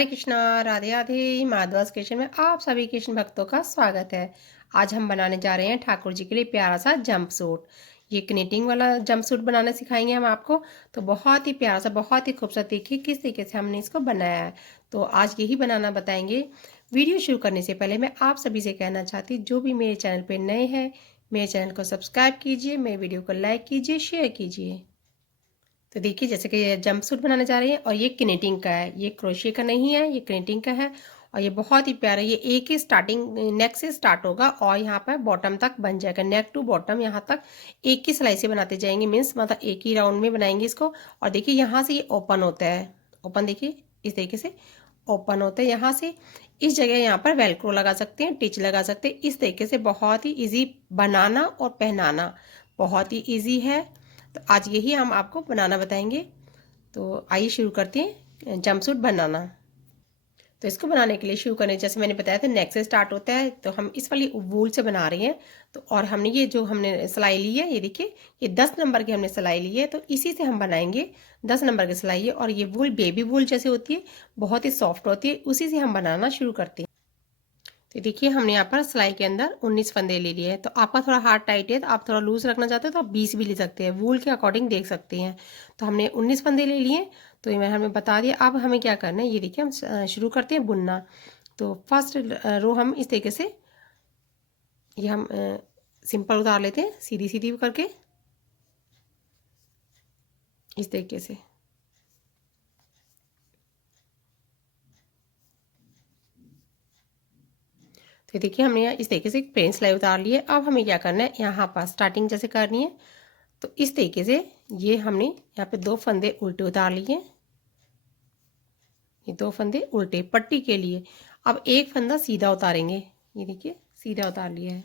हरे Krishna, Radhe Radhe. माधवास kitchen में आप सभी कृष्ण भक्तों का स्वागत है। आज हम बनाने जा रहे हैं ठाकुर जी के लिए प्यारा सा जंप सूट। ये कनेटिंग वाला जंप सूट बनाना सिखाएंगे हम आपको। तो बहुत ही प्यारा सा, बहुत ही खूबसूरत, देखिए किस तरीके से हमने इसको बनाया है। तो आज यही बनाना बताएंगे। वीडियो शुरू करने से पहले मैं आप सभी से कहना चाहती हूँ, जो भी मेरे चैनल पर नए हैं, मेरे चैनल को सब्सक्राइब कीजिए, मेरे वीडियो को लाइक कीजिए, शेयर कीजिए। तो देखिए जैसे कि ये जंप सूट बनाने जा रही हैं और ये कनेटिंग का है, ये क्रोशिया का नहीं है, ये कनेटिंग का है। और ये बहुत ही प्यारा, ये एक ही स्टार्टिंग नेक से स्टार्ट होगा और यहाँ पर बॉटम तक बन जाएगा। नेक टू बॉटम यहाँ तक एक ही सिलाई से बनाते जाएंगे, मीन्स मतलब एक ही राउंड में बनाएंगे इसको। और देखिए यहाँ से ये ओपन होता है, ओपन देखिए इस तरीके से ओपन होता है। यहाँ से इस जगह यहाँ पर वेलक्रो लगा सकते हैं, टिच लगा सकते हैं। इस तरीके से बहुत ही ईजी बनाना और पहनाना, बहुत ही ईजी है। तो आज यही हम आपको बनाना बताएंगे। तो आइए शुरू करते हैं जंपसूट बनाना। तो इसको बनाने के लिए शुरू करने, जैसे मैंने बताया था, नेक से स्टार्ट होता है। तो हम इस वाली वूल से बना रहे हैं। तो और हमने ये जो हमने सिलाई ली है, ये देखिए ये 10 नंबर की हमने सिलाई ली है। तो इसी से हम बनाएंगे, 10 नंबर की सिलाई है। और ये वूल बेबी वूल जैसे होती है, बहुत ही सॉफ्ट होती है, उसी से हम बनाना शुरू करते हैं। तो देखिए हमने यहाँ पर सिलाई के अंदर 19 फंदे ले लिए हैं। तो आपका थोड़ा हार्ड टाइट है, तो आप थोड़ा लूज रखना चाहते हो तो आप 20 भी ले सकते हैं, वूल के अकॉर्डिंग देख सकते हैं। तो हमने 19 फंदे ले लिए। तो ये मैंने हमें बता दिया। अब हमें क्या करना है, ये देखिए हम शुरू करते हैं बुनना। तो फर्स्ट रो हम इस तरीके से, ये हम सिंपल उतार लेते हैं, सीधी सीधी करके इस तरीके से। तो देखिए हमने यहाँ इस तरीके से एक प्लेन सिलाई उतार ली है। अब हमें क्या करना है, यहाँ पर स्टार्टिंग जैसे करनी है। तो इस तरीके से ये हमने यहाँ पे 2 फंदे उल्टे उतार लिए, ये 2 फंदे उल्टे पट्टी के लिए। अब एक फंदा सीधा उतारेंगे, ये देखिए सीधा उतार लिया है।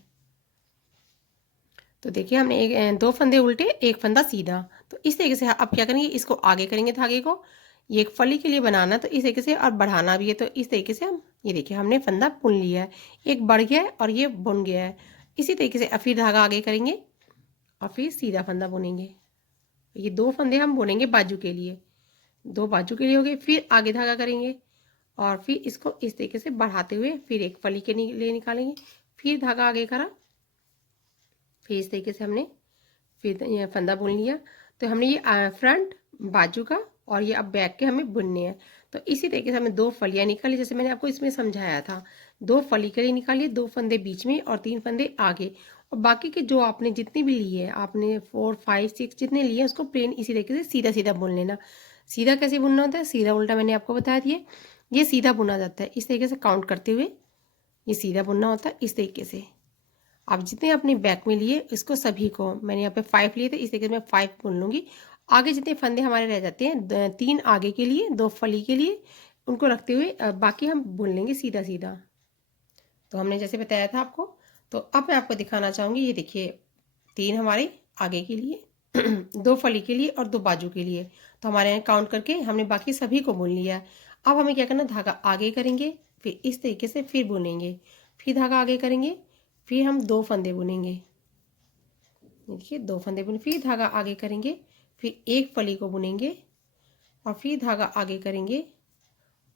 तो देखिए हमने 2 फंदे उल्टे, एक फंदा सीधा। तो इस तरीके से अब क्या करेंगे, इसको आगे करेंगे धागे को। ये एक फली के लिए बनाना, तो इस तरीके से और बढ़ाना भी है। तो इस तरीके से हम, ये देखिए हमने फंदा बुन लिया है, एक बढ़ गया है और ये बुन गया है। इसी तरीके से फिर धागा आगे करेंगे और फिर सीधा फंदा बुनेंगे। ये 2 फंदे हम बुनेंगे बाजू के लिए, 2 बाजू के लिए हो गए। फिर आगे धागा करेंगे और फिर इसको इस तरीके से बढ़ाते हुए फिर एक फली के लिए निकालेंगे। फिर धागा आगे करा, फिर इस तरीके से हमने फिर ये फंदा बुन लिया। तो हमने ये फ्रंट बाजू का और ये अब बैक के हमें बुनने हैं। तो इसी तरीके से हमें 2 फलियाँ निकाली, जैसे मैंने आपको इसमें समझाया था। 2 फली के लिए निकालिए, 2 फंदे बीच में और 3 फंदे आगे। और बाकी के जो आपने जितने भी लिए हैं, आपने 4 5 6 जितने लिए हैं, उसको प्लेन इसी तरीके से सीधा सीधा बुन लेना। सीधा कैसे बुनना होता है, सीधा उल्टा मैंने आपको बता दिया। ये सीधा बुना जाता है इस तरीके से काउंट करते हुए, ये सीधा बुनना होता है इस तरीके से। आप जितने अपने बैक में लिए, इसको सभी को, मैंने यहाँ पे 5 लिए थे, इस तरीके से मैं 5 बुन लूँगी। आगे जितने फंदे हमारे रह जाते हैं, 3 आगे के लिए, 2 फली के लिए, उनको रखते हुए बाकी हम बुन लेंगे सीधा सीधा। तो हमने जैसे बताया था आपको। तो अब मैं आपको दिखाना चाहूँगी, ये देखिए 3 हमारे आगे के लिए, 2 फली के लिए और 2 बाजू के लिए। तो हमारे यहाँ काउंट करके हमने बाकी सभी को बुन लिया। अब हमें क्या करना, धागा आगे करेंगे, फिर इस तरीके से फिर बुनेंगे, फिर धागा आगे करेंगे, फिर हम 2 फंदे बुनेंगे। देखिए 2 फंदे बुने, फिर धागा आगे करेंगे, फिर एक फली को बुनेंगे और फिर धागा आगे करेंगे।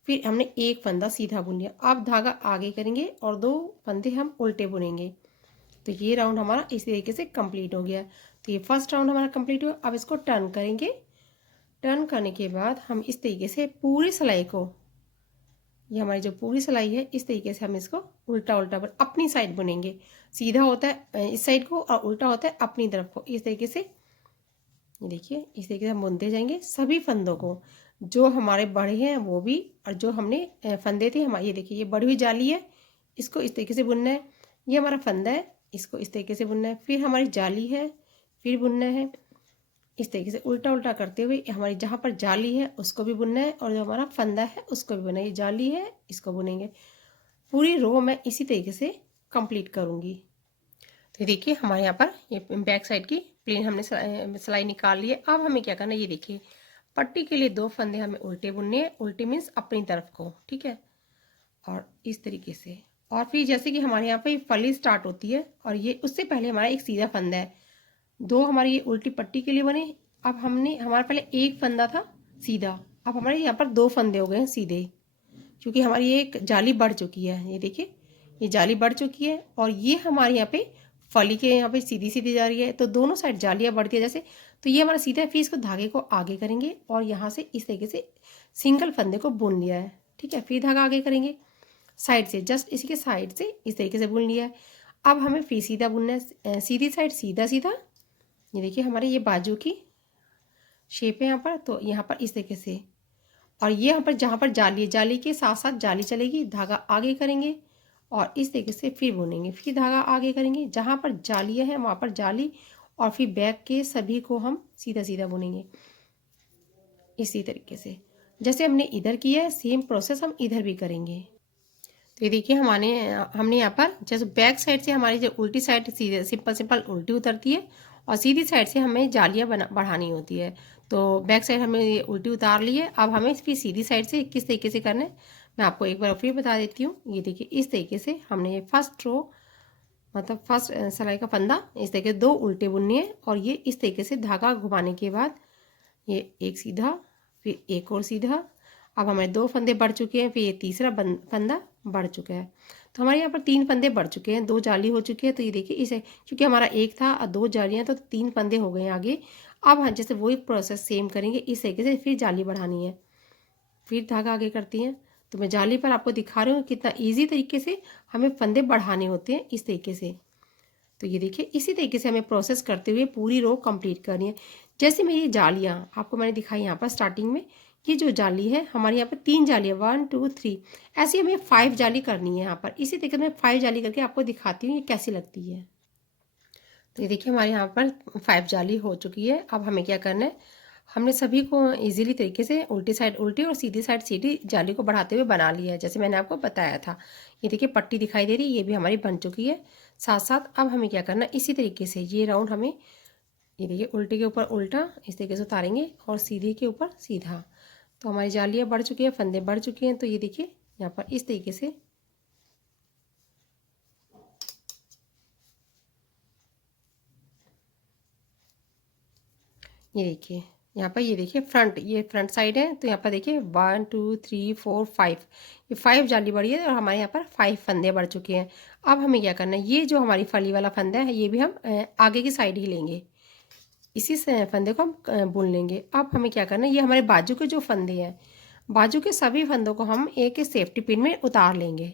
फिर हमने एक फंदा सीधा बुन लिया। अब धागा आगे करेंगे और 2 फंदे हम उल्टे बुनेंगे। तो ये राउंड हमारा इस तरीके से कंप्लीट हो गया। तो ये फर्स्ट राउंड हमारा कंप्लीट हुआ। अब इसको टर्न करेंगे। टर्न करने के बाद हम इस तरीके से पूरी सिलाई को, ये हमारी जो पूरी सिलाई है, इस तरीके से हम इसको उल्टा उल्टा पर अपनी साइड बुनेंगे। सीधा होता है इस साइड को और उल्टा होता है अपनी तरफ को। इस तरीके से देखिए, इस तरीके से हम बुनते जाएंगे सभी फंदों को, जो हमारे बढ़े हैं वो भी, और जो हमने फंदे थे हमारे, ये देखिए ये बढ़ी हुई जाली है, इसको इस तरीके से बुनना है। ये हमारा फंदा है, इसको इस तरीके से बुनना है। फिर हमारी जाली है, फिर बुनना है इस तरीके से उल्टा उल्टा करते हुए। हमारी जहाँ पर जाली है उसको भी बुनना है और जो हमारा फंदा है उसको भी बुनना है। ये जाली है, इसको बुनेंगे। पूरी रो मैं इसी तरीके से कंप्लीट करूँगी। तो देखिए हमारे यहाँ पर ये बैक साइड की प्लेन हमने सिलाई निकाल ली है। अब हमें क्या करना है, ये देखिए पट्टी के लिए 2 फंदे हमें उल्टे बुनने हैं। उल्टे मीन्स अपनी तरफ को, ठीक है। और इस तरीके से, और फिर जैसे कि हमारे यहाँ पे फली स्टार्ट होती है और ये उससे पहले हमारा एक सीधा फंदा है। 2 हमारी ये उल्टी पट्टी के लिए बने। अब हमने, हमारे पहले एक फंदा था सीधा, अब हमारे यहाँ पर 2 फंदे हो गए हैं सीधे। क्योंकि हमारी ये एक जाली बढ़ चुकी है, ये देखिए ये जाली बढ़ चुकी है और ये हमारे यहाँ पे फली के यहाँ पे सीधी सीधी जा रही है, तो दोनों साइड जालियाँ बढ़ती है जैसे। तो ये हमारा सीधा है, फिर इसको धागे को आगे करेंगे और यहाँ से इस तरीके से सिंगल फंदे को बुन लिया है, ठीक है। फिर धागा आगे करेंगे साइड से, जस्ट इसी के साइड से इस तरीके से बुन लिया है। अब हमें फिर सीधा बुनना है, सीधी साइड सीधा सीधा। ये देखिए हमारे ये बाजू की शेप है यहाँ पर, तो यहाँ पर इस तरीके से, और ये यहाँ पर जहाँ पर जाली है, जाली के साथ साथ जाली चलेगी, धागा आगे करेंगे और इस तरीके से फिर बुनेंगे, फिर धागा आगे करेंगे, जहाँ पर जालियाँ हैं वहाँ पर जाली, और फिर बैक के सभी को हम सीधा सीधा बुनेंगे इसी तरीके से। जैसे हमने इधर किया है सेम प्रोसेस हम इधर भी करेंगे। तो ये देखिए हमने यहाँ पर जैसे बैक साइड से हमारी जो उल्टी साइड सीधे सिंपल सिंपल उल्टी उतरती है और सीधी साइड से हमें जालियाँ बढ़ानी होती है। तो बैक साइड हमने ये उल्टी उतार ली है, अब हमें फिर सीधी साइड से किस तरीके से करना है मैं आपको एक बार फिर बता देती हूँ। ये देखिए इस तरीके से हमने ये फर्स्ट रो मतलब फर्स्ट सिलाई का फंदा इस तरीके दो उल्टे बुननी है और ये इस तरीके से धागा घुमाने के बाद ये एक सीधा फिर एक और सीधा। अब हमारे दो फंदे बढ़ चुके हैं, फिर ये तीसरा फंदा बढ़ चुका है। तो हमारे यहाँ पर 3 फंदे बढ़ चुके हैं, 2 जाली हो चुकी है। तो ये देखिए इसे क्योंकि हमारा एक था और 2 जालियाँ तो 3 फंदे हो गए हैं आगे। अब हम जैसे वही प्रोसेस सेम करेंगे इस तरीके से, फिर जाली बढ़ानी है, फिर धागा आगे करती हैं। तो मैं जाली पर आपको दिखा रही हूँ कितना ईजी तरीके से हमें फंदे बढ़ाने होते हैं इस तरीके से। तो ये देखिए इसी तरीके से हमें प्रोसेस करते हुए पूरी रो कंप्लीट करनी है। जैसे मेरी जालियाँ आपको मैंने दिखाई यहाँ पर स्टार्टिंग में, ये जो जाली है हमारे यहाँ पर 3 जालियाँ 1 2 3, ऐसे हमें 5 जाली करनी है यहाँ पर। इसी तरीके से मैं 5 जाली करके आपको दिखाती हूँ ये कैसी लगती है। तो ये देखिए हमारे यहाँ पर 5 जाली हो चुकी है। अब हमें क्या करना है, हमने सभी को इजीली तरीके से उल्टी साइड उल्टी और सीधी साइड सीधी जाली को बढ़ाते हुए बना लिया है जैसे मैंने आपको बताया था। ये देखिए पट्टी दिखाई दे रही है, ये भी हमारी बन चुकी है। साथ साथ अब हमें क्या करना है, इसी तरीके से ये राउंड हमें ये देखिए उल्टे के ऊपर उल्टा इस तरीके से उतारेंगे और सीधे के ऊपर सीधा। तो हमारी जालियाँ बढ़ चुकी है, फंदे बढ़ चुके हैं। तो ये देखिए यहाँ पर इस तरीके से ये देखिए यहाँ पर, ये देखिए ये फ्रंट साइड है। तो यहाँ पर देखिए 1 2 3 4 5, ये 5 जाली बढ़ी है और हमारे यहाँ पर 5 फंदे बढ़ चुके हैं। अब हमें क्या करना है, ये जो हमारी फली वाला फंदा है ये भी हम आगे की साइड ही लेंगे, इसी से फंदे को हम बुन लेंगे। अब हमें क्या करना है, ये हमारे बाजू के जो फंदे हैं, बाजू के सभी फंदों को हम एक सेफ्टी पिन में उतार लेंगे।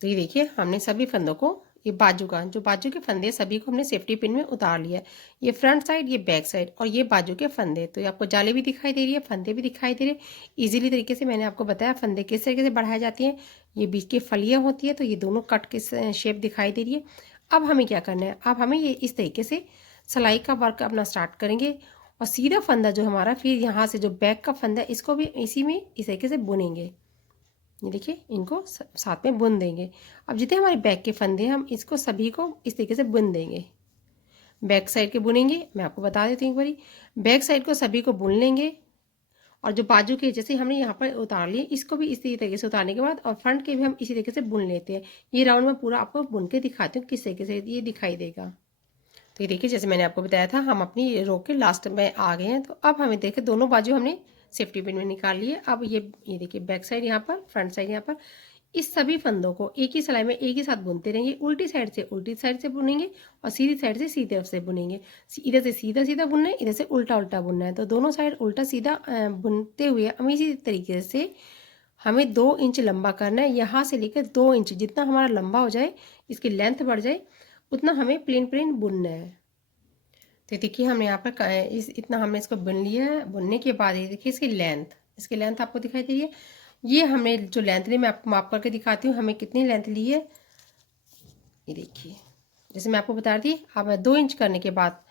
तो ये देखिए हमने सभी फंदों को, ये बाजू का जो बाजू के फंदे सभी को हमने सेफ्टी पिन में उतार लिया। ये फ्रंट साइड, ये बैक साइड और ये बाजू के फंदे। तो ये आपको जाली भी दिखाई दे रही है, फंदे भी दिखाई दे रहे हैं। इजीली तरीके से मैंने आपको बताया फंदे किस तरीके से बढ़ाई जाती हैं। ये बीच की फलियाँ होती है, तो ये दोनों कट के शेप दिखाई दे रही है। अब हमें क्या करना है, अब हमें ये इस तरीके से सिलाई का वर्क अपना स्टार्ट करेंगे और सीधा फंदा जो हमारा, फिर यहाँ से जो बैक का फंदा इसको भी इसी में इस तरीके से बुनेंगे। ये देखिए इनको साथ में बुन देंगे। अब जितने हमारे बैक के फंदे हैं हम इसको सभी को इस तरीके से बुन देंगे। बैक साइड के बुनेंगे, मैं आपको बता देती हूँ एक बारी, बैक साइड को सभी को बुन लेंगे और जो बाजू के जैसे हमने यहाँ पर उतार लिए इसको भी इसी तरीके से उतारने के बाद और फ्रंट के भी हम इसी तरीके से बुन लेते हैं। ये राउंड में पूरा आपको बुन के दिखाती हूँ किस तरीके से ये दिखाई देगा। तो ये देखिए जैसे मैंने आपको बताया था हम अपनी रो के लास्ट में आ गए हैं। तो अब हमें देखिए दोनों बाजू हमने सेफ्टी पिन में निकाल लिए। अब ये देखिए बैक साइड यहाँ पर, फ्रंट साइड यहाँ पर, इस सभी फंदों को एक ही सिलाई में एक ही साथ बुनते रहेंगे। उल्टी साइड से बुनेंगे और सीधी साइड से सीधी तरफ से बुनेंगे। इधर से सीधा सीधा बुनना है, इधर से उल्टा उल्टा बुनना है। तो दोनों साइड उल्टा सीधा बुनते हुए हम इसी तरीके से हमें 2 इंच लंबा करना है। यहाँ से लेकर 2 इंच जितना हमारा लंबा हो जाए, इसकी लेंथ बढ़ जाए, उतना हमें प्लेन बुनना है। तो देखिए हमने यहाँ पर इतना हमने इसको बुन लिया है। बुनने के बाद ये देखिए इसकी लेंथ आपको दिखाई दे रही है। ये हमने जो लेंथ ली मैं आपको माप करके दिखाती हूँ हमें कितनी लेंथ ली है। ये देखिए जैसे मैं आपको बता रही थी, अब 2 इंच करने के बाद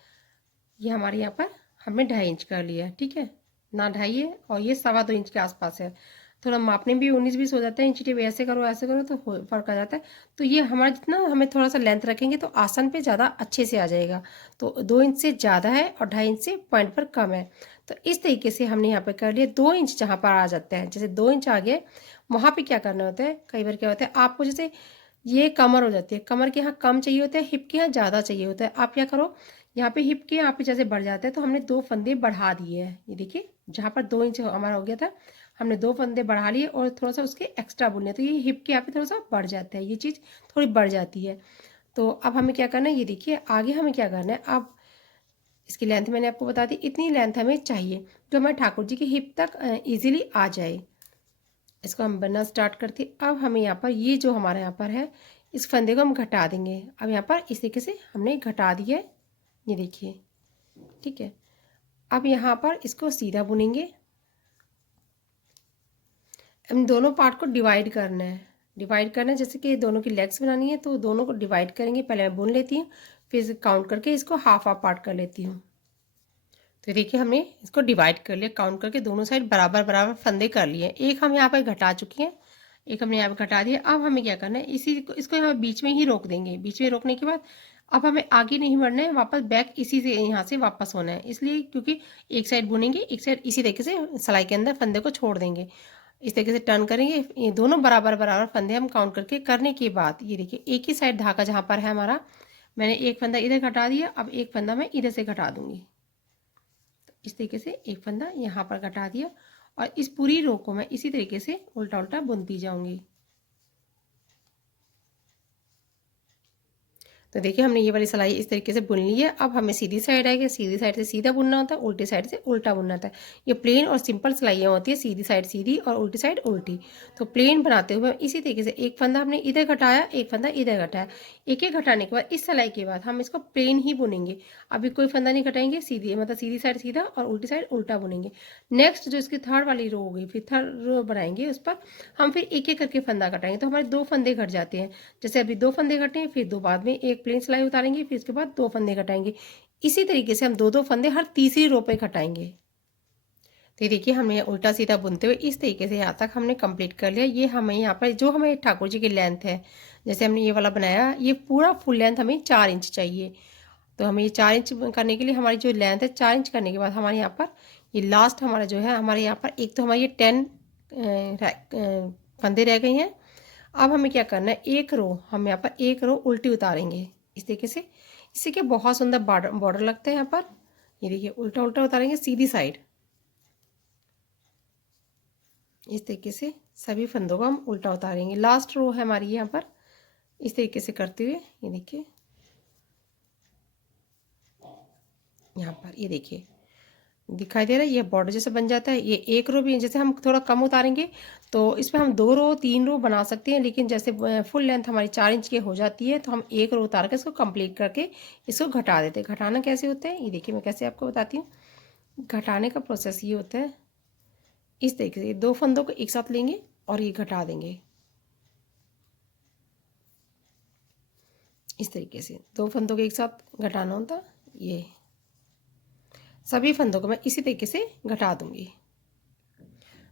ये हमारे यहाँ पर हमने 2.5 इंच कर लिया है, ठीक है ना, 2.5 है और ये 2.25 इंच के आसपास है। थोड़ा मापने भी 19-20 हो जाता है, इंची टेप ऐसे करो तो फर्क आ जाता है। तो ये हमारा जितना हमें थोड़ा सा लेंथ रखेंगे तो आसन पे ज़्यादा अच्छे से आ जाएगा। तो 2 इंच से ज़्यादा है और 2.5 इंच से पॉइंट पर कम है। तो इस तरीके से हमने यहाँ पर कर लिया। 2 इंच जहाँ पर आ जाता है, जैसे 2 इंच आ गए वहाँ पर क्या करना होता है, कई बार क्या होता है आपको जैसे ये कमर हो जाती है, कमर के यहाँ कम चाहिए होता है, हिप के यहाँ ज़्यादा चाहिए होता है। आप क्या करो, यहाँ पे हिप के यहाँ पे जैसे बढ़ जाता है तो हमने 2 फंदे बढ़ा दिए हैं। ये देखिए जहाँ पर 2 इंच हमारा हो गया था हमने 2 फंदे बढ़ा लिए और थोड़ा सा उसके एक्स्ट्रा बुने, तो ये हिप के यहाँ पे थोड़ा सा बढ़ जाता है, ये चीज़ थोड़ी बढ़ जाती है। तो अब हमें क्या करना है, ये देखिए आगे हमें क्या करना है, अब इसकी लेंथ मैंने आपको बता दी, इतनी लेंथ हमें चाहिए जो हमारे ठाकुर जी की हिप तक ईजिली आ जाए। इसको हम बनना स्टार्ट करते हैं। अब हमें यहाँ पर ये जो हमारे यहाँ पर है, इस फंदे को हम घटा देंगे। अब यहाँ पर इस तरीके से हमने घटा दिया है, ये देखिए, ठीक है। अब यहाँ पर इसको सीधा बुनेंगे। हम दोनों पार्ट को डिवाइड करना है, जैसे कि दोनों की लेग्स बनानी है तो दोनों को डिवाइड करेंगे। पहले मैं बुन लेती हूँ, फिर काउंट करके इसको हाफ हाफ पार्ट कर लेती हूँ। तो देखिए हमने इसको डिवाइड कर लिया, काउंट करके दोनों साइड बराबर बराबर फंदे कर लिए। एक हम यहाँ पर घटा चुकी हैं, एक हमने यहाँ पर घटा दिया। अब हमें क्या करना है, इसी को इसको यहाँ बीच में ही रोक देंगे। बीच में रोकने के बाद अब हमें आगे नहीं बढ़ना है, वापस बैक इसी से यहाँ से वापस होना है। इसलिए क्योंकि एक साइड बुनेंगे, एक साइड इसी तरीके से सिलाई के अंदर फंदे को छोड़ देंगे। इस तरीके से टर्न करेंगे, ये दोनों बराबर बराबर फंदे हम काउंट करके करने के बाद ये देखिए एक ही साइड धागा जहाँ पर है हमारा, मैंने एक फंदा इधर घटा दिया। अब एक फंदा मैं इधर से घटा दूंगी। इस तरीके से एक फंदा यहाँ पर घटा दिया और इस पूरी रो को मैं इसी तरीके से उल्टा उल्टा बुनती जाऊंगी। तो देखिए हमने ये वाली सिलाई इस तरीके से बुन ली है। अब हमें सीधी साइड आएगी, सीधी साइड से सीधा बुनना होता है, उल्टी साइड से उल्टा बुनना होता है। ये प्लेन और सिंपल सिलाइयाँ होती है, सीधी साइड सीधी और उल्टी साइड उल्टी। तो प्लेन बनाते हुए इसी तरीके से एक फंदा हमने इधर घटाया, एक फंदा इधर घटाया। एक एक घटाने के बाद इस सिलाई के बाद हम इसको प्लेन ही बुनेंगे। अभी कोई फंदा नहीं घटाएंगे, सीधी मतलब सीधी साइड सीधा और उल्टी साइड उल्टा बुनेंगे। नेक्स्ट जो इसकी थर्ड वाली रो होगी, फिर थर्ड रो बनाएंगे, उस पर हम फिर एक एक करके फंदा घटाएंगे। तो हमारे 2 फंदे घट जाते हैं। जैसे अभी 2 फंदे घटे, फिर 2 बाद में एक प्लेन सिलाई उतारेंगे, फिर उसके बाद 2 फंदे घटाएंगे। इसी तरीके से हम 2 फंदे हर तीसरी रो पे घटाएंगे। तो ये देखिए हमने उल्टा सीधा बुनते हुए इस तरीके से यहाँ तक हमने कंप्लीट कर लिया। ये हमें यहाँ पर जो हमें ठाकुर जी की लेंथ है, जैसे हमने ये वाला बनाया, ये पूरा फुल लेंथ हमें 4 इंच चाहिए। तो हमें ये 4 इंच करने के लिए हमारी जो लेंथ है, 4 इंच करने के बाद हमारे यहाँ पर ये लास्ट हमारा जो है, हमारे यहाँ पर एक तो हमारे ये 10 फंदे रह गए हैं। अब हमें क्या करना है, एक रो हम यहाँ पर एक रो उल्टी उतारेंगे इस तरीके से। इससे क्या बहुत सुंदर बॉर्डर लगता है यहाँ पर। ये देखिए उल्टा उल्टा उतारेंगे सीधी साइड, इस तरीके से सभी फंदों को हम उल्टा उतारेंगे। लास्ट रो है हमारी यहाँ पर, इस तरीके से करते हुए ये देखिए यहाँ पर, ये देखिए दिखाई दे रहा है, ये बॉर्डर जैसे बन जाता है। ये एक रो भी जैसे हम थोड़ा कम उतारेंगे तो इसमें हम 2 रो 3 रो बना सकते हैं, लेकिन जैसे फुल लेंथ हमारी 4 इंच की हो जाती है तो हम एक रो उतार के इसको कंप्लीट करके इसको घटा देते हैं। घटाना कैसे होता है, ये देखिए मैं कैसे आपको बताती हूँ। घटाने का प्रोसेस ये होता है, इस तरीके से 2 फंदों को एक साथ लेंगे और ये घटा देंगे। इस तरीके से 2 फंदों को एक साथ घटाना होता है। ये सभी फंदों को मैं इसी तरीके से घटा दूंगी।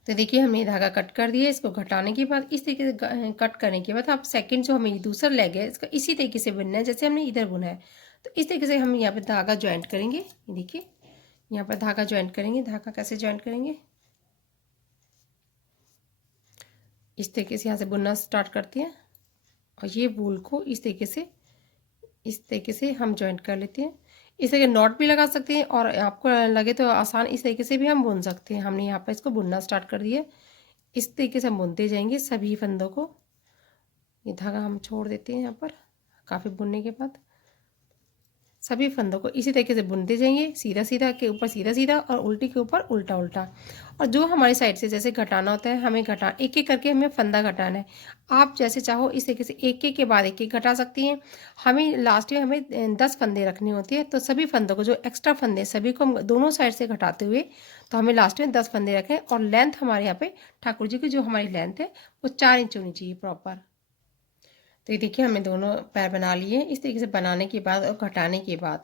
तो देखिए हमने धागा कट कर दिया। इसको घटाने के बाद इस तरीके से कट करने के बाद आप सेकंड जो हमें दूसरा लेग है इसका इसी तरीके से बुनना है जैसे हमने इधर बुना है। तो इस तरीके से हम यहाँ पे धागा ज्वाइंट करेंगे। ये देखिए यहाँ पर धागा ज्वाइंट करेंगे। धागा कैसे ज्वाइंट करेंगे, इस तरीके से यहाँ से बुनना स्टार्ट करते हैं और ये वूल को इस तरीके से हम ज्वाइंट कर लेते हैं। इस तरह नॉट भी लगा सकते हैं और आपको लगे तो आसान इस तरीके से भी हम बुन सकते हैं। हमने यहाँ पर इसको बुनना स्टार्ट कर दिया। इस तरीके से हम बुनते जाएंगे सभी फंदों को। ये धागा हम छोड़ देते हैं यहाँ पर। काफ़ी बुनने के बाद सभी फंदों को इसी तरीके से बुनते जाएंगे, सीधा सीधा के ऊपर सीधा सीधा और उल्टी के ऊपर उल्टा उल्टा। और जो हमारी साइड से जैसे घटाना होता है, हमें एक एक करके हमें फंदा घटाना है। आप जैसे चाहो इस तरीके से एक एक के बाद एक एक घटा सकती हैं। हमें लास्ट में हमें 10 फंदे रखनी होती है, तो सभी फंदों को जो एक्स्ट्रा फंदे सभी को हम दोनों साइड से घटाते हुए तो हमें लास्ट में 10 फंदे रखें। और लेंथ हमारे यहाँ पे ठाकुर जी की जो हमारी लेंथ है वो 4 इंच होनी चाहिए प्रॉपर। तो ये देखिए हमने दोनों पैर बना लिए। इस तरीके से बनाने के बाद और घटाने के बाद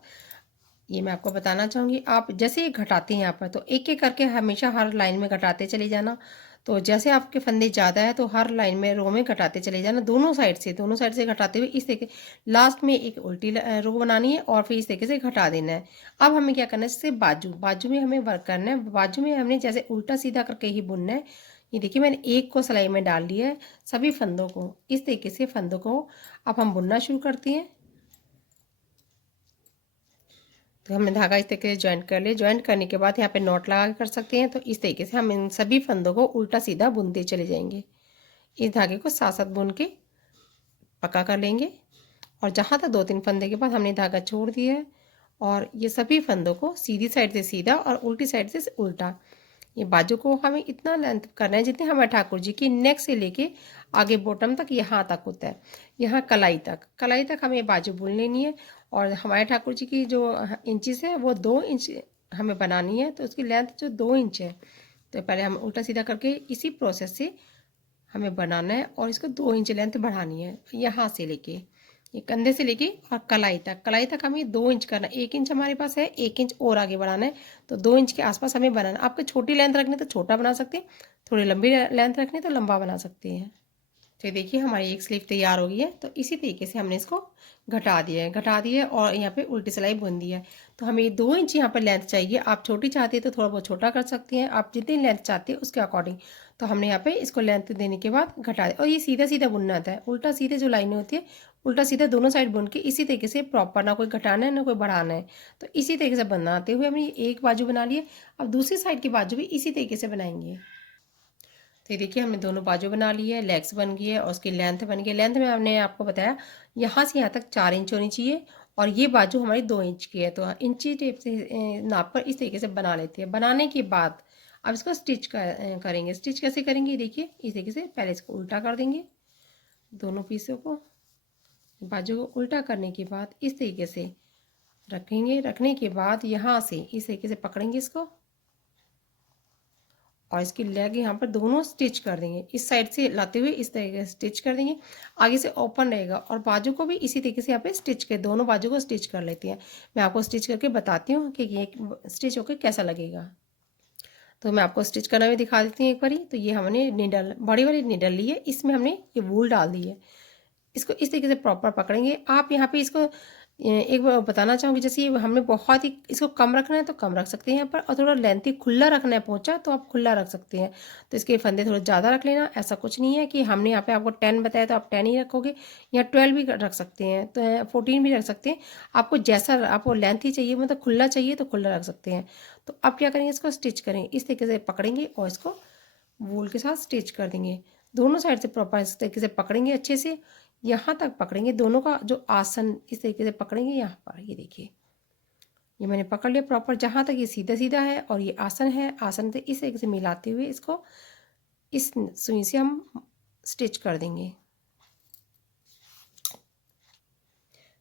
ये मैं आपको बताना चाहूँगी, आप जैसे ये घटाते हैं यहाँ पर तो एक एक करके हमेशा हर लाइन में घटाते चले जाना। तो जैसे आपके फंदे ज़्यादा है तो हर लाइन में रो में घटाते चले जाना, दोनों साइड से घटाते हुए इस तरीके लास्ट में एक उल्टी रो बनानी है और फिर इस तरीके से घटा देना है। अब हमें क्या करना है, इससे बाजू में हमें वर्क करना है। बाजू में हमने जैसे उल्टा सीधा करके ही बुनना है। ये देखिए मैंने एक को सिलाई में डाल लिया है। सभी फंदों को इस तरीके से फंदों को अब हम बुनना शुरू करते हैं। तो हमने धागा इस तरीके से ज्वाइंट कर लिया। ज्वाइंट करने के बाद यहाँ पे नॉट लगा के कर सकते हैं। तो इस तरीके से हम इन सभी फंदों को उल्टा सीधा बुनते चले जाएंगे। इस धागे को साथ साथ बुन के पक्का कर लेंगे। और जहाँ तक 2-3 फंदे के बाद हमने धागा छोड़ दिया है और ये सभी फंदों को सीधी साइड से सीधा और उल्टी साइड से उल्टा, ये बाजू को हमें इतना लेंथ करना है जितने हमारे ठाकुर जी की नेक से लेके आगे बॉटम तक यहाँ तक होता है, यहाँ कलाई तक हमें ये बाजू बुन लेनी है। और हमारे ठाकुर जी की जो इंचेस है वो 2 इंच हमें बनानी है। तो उसकी लेंथ जो 2 इंच है, तो पहले हम उल्टा सीधा करके इसी प्रोसेस से हमें बनाना है और इसको 2 इंच लेंथ बढ़ानी है। यहाँ से लेके ये कंधे से लेके और कलाई तक हमें 2 इंच करना है। 1 इंच हमारे पास है, 1 इंच और आगे बढ़ाना है। तो 2 इंच के आसपास हमें बनाना। आपको छोटी लेंथ रखनी तो छोटा बना सकते हैं, थोड़ी लंबी लेंथ रखनी तो लंबा बना सकते हैं। तो देखिए हमारी एक स्लीव तैयार हो गई है। तो इसी तरीके से हमने इसको घटा दिया है और यहाँ पे उल्टी सिलाई बुन दी है। तो हमें 2 इंच यहाँ पर लेंथ चाहिए। आप छोटी चाहती है तो थोड़ा बहुत छोटा कर सकती हैं, आप जितनी लेंथ चाहती है उसके अकॉर्डिंग। तो हमने यहाँ पे इसको लेंथ देने के बाद घटा दिया। और ये सीधा सीधा बुनना आता है, उल्टा सीधे जो लाइनें होती है उल्टा सीधा दोनों साइड बुन के इसी तरीके से प्रॉपर, ना कोई घटाना है ना कोई बढ़ाना है। तो इसी तरीके से बनाते हुए हमने एक बाजू बना लिए। अब दूसरी साइड की बाजू भी इसी तरीके से बनाएंगे। तो ये देखिए हमने दोनों बाजू बना ली है, लेग्स बन गई है और उसकी लेंथ बन गई है। लेंथ में हमने आपको बताया यहाँ से यहाँ तक 4 इंच होनी चाहिए और ये बाजू हमारी 2 इंच की है। तो इंची टेप से नाप कर इस तरीके से बना लेते हैं। बनाने के बाद अब इसको स्टिच करेंगे। स्टिच कैसे करेंगे, देखिए इस तरीके से पहले इसको उल्टा कर देंगे, दोनों पीसों को बाजू को उल्टा करने के बाद इस तरीके से रखेंगे। रखने के बाद यहाँ से इस तरीके से पकड़ेंगे इसको और इसकी लेग यहाँ पर दोनों स्टिच कर देंगे। इस साइड से लाते हुए इस तरीके से स्टिच कर देंगे, आगे से ओपन रहेगा। और बाजू को भी इसी तरीके से यहाँ पे स्टिच कर, दोनों बाजू को स्टिच कर लेते हैं। मैं आपको स्टिच करके बताती हूँ कि ये स्टिच होकर कैसा लगेगा। तो मैं आपको स्टिच करना भी दिखा देती हूँ एक बारी। तो ये हमने नीडल, बड़ी वाली नीडल ली है, इसमें हमने ये वूल डाल दी है। इसको इस तरीके से प्रॉपर पकड़ेंगे। आप यहाँ पे इसको एक बार बताना चाहूँगी, जैसे हमने बहुत ही इसको कम रखना है तो कम रख सकते हैं यहाँ पर, और थोड़ा लेंथी खुला रखना है पोंचा तो आप खुला रख सकते हैं। तो इसके फंदे थोड़े ज़्यादा रख लेना। ऐसा कुछ नहीं है कि हमने यहाँ पे आपको 10 बताया तो आप 10 ही रखोगे, या 12 भी रख सकते हैं, तो 14 भी रख सकते हैं। आपको जैसा आपको लेंथ ही चाहिए, मतलब खुला चाहिए तो खुला रख सकते हैं। तो अब क्या करेंगे, इसको स्टिच करेंगे। इस तरीके से पकड़ेंगे और इसको वूल के साथ स्टिच कर देंगे। दोनों साइड से प्रॉपर इस तरीके से पकड़ेंगे, अच्छे से यहाँ तक पकड़ेंगे। दोनों का जो आसन इस तरीके से पकड़ेंगे यहाँ पर। ये देखिए ये मैंने पकड़ लिया प्रॉपर, जहाँ तक ये सीधा सीधा है और ये आसन है। आसन से इस तरीके से मिलाते हुए इसको इस सुई से हम स्टिच कर देंगे।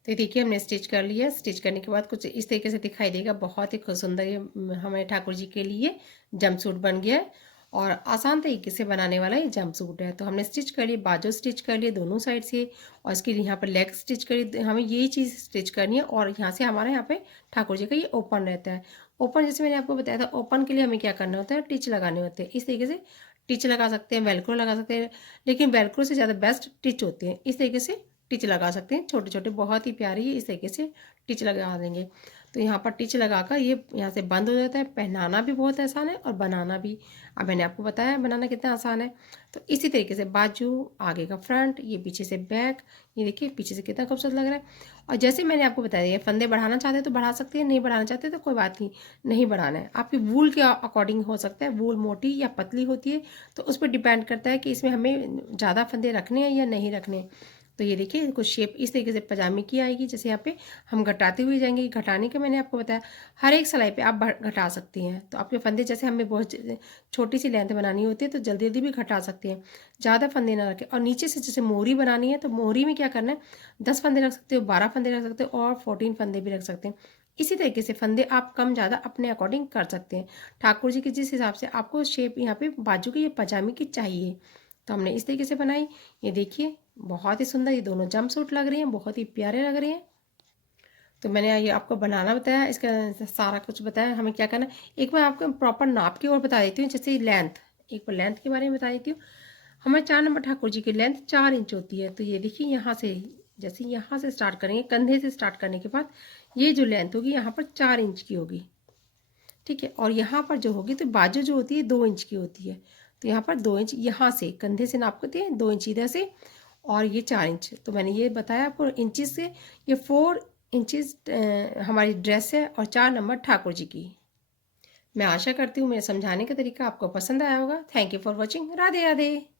तो ये देखिए हमने स्टिच कर लिया। स्टिच करने के बाद कुछ इस तरीके से दिखाई देगा। बहुत ही खूब सुंदर ये हमारे ठाकुर जी के लिए जंप सूट बन गया है और आसान तरीके से बनाने वाला ये जंप सूट है। तो हमने स्टिच कर लिए, बाजू स्टिच कर लिए दोनों साइड से, और इसके यहाँ पर लेग स्टिच करी। हमें यही चीज़ स्टिच करनी है और यहाँ से हमारे यहाँ पे ठाकुर जी का ये ओपन रहता है। ओपन जैसे मैंने आपको बताया था, ओपन के लिए हमें क्या करना होता है, टिच लगाने होते हैं। इस तरीके से टिच लगा सकते हैं, वेलक्रो लगा सकते हैं, लेकिन वेलक्रो से ज़्यादा बेस्ट टिच होती है। इस तरीके से टिच लगा सकते हैं, छोटे छोटे बहुत ही प्यारी इस तरीके से टिच लगा देंगे। तो यहाँ पर टिच लगाकर ये यहाँ से बंद हो जाता है। पहनाना भी बहुत आसान है और बनाना भी। अब मैंने आपको बताया बनाना कितना आसान है। तो इसी तरीके से बाजू, आगे का फ्रंट, ये पीछे से बैक, ये देखिए पीछे से कितना खूबसूरत लग रहा है। और जैसे मैंने आपको बताया, ये फंदे बढ़ाना चाहते हैं तो बढ़ा सकते हैं, नहीं बढ़ाना चाहते तो कोई बात नहीं, नहीं बढ़ाना है। आपकी वूल के अकॉर्डिंग हो सकता है, वूल मोटी या पतली होती है तो उस पर डिपेंड करता है कि इसमें हमें ज़्यादा फंदे रखने हैं या नहीं रखने। तो ये देखिए कुछ शेप इस तरीके से पजामे की आएगी। जैसे यहाँ पे हम घटाते हुए जाएंगे। घटाने का मैंने आपको बताया, हर एक सिलाई पे आप घटा सकती हैं। तो आपके फंदे जैसे हमें बहुत छोटी सी लेंथ बनानी होती है तो जल्दी जल्दी भी घटा सकते हैं, ज़्यादा फंदे ना रखें। और नीचे से जैसे मोहरी बनानी है तो मोहरी में क्या करना है, 10 फंदे रख सकते हो, 12 फंदे रख सकते हो और 14 फंदे भी रख सकते हैं। इसी तरीके से फंदे आप कम ज़्यादा अपने अकॉर्डिंग कर सकते हैं। ठाकुर जी के जिस हिसाब से आपको शेप यहाँ पे बाजू की, ये पजामे की चाहिए, तो हमने इस तरीके से बनाई। ये देखिए बहुत ही सुंदर ये दोनों जंप सूट लग रही हैं, बहुत ही प्यारे लग रहे हैं। तो मैंने ये आपको बनाना बताया, इसका सारा कुछ बताया हमें क्या करना है। एक मैं आपको प्रॉपर नाप की ओर बता देती हूँ। जैसे लेंथ, एक बार लेंथ के बारे में बता देती हूँ। हमारे 4 नंबर ठाकुर जी की लेंथ 4 इंच होती है। तो ये देखिए यहाँ से, जैसे यहाँ से स्टार्ट करेंगे, कंधे से स्टार्ट करने के बाद ये जो लेंथ होगी यहाँ पर 4 इंच की होगी, ठीक है। और यहाँ पर जो होगी तो बाजू जो होती है 2 इंच की होती है। तो यहाँ पर 2 इंच यहाँ से कंधे से नाप करते हैं, 2 इंच इधर से और ये 4 इंच। तो मैंने ये बताया आपको इंचेस से, ये 4 इंचेस हमारी ड्रेस है और 4 नंबर ठाकुर जी की। मैं आशा करती हूँ मेरे समझाने का तरीका आपको पसंद आया होगा। Thank you for watching. Radhe Radhe.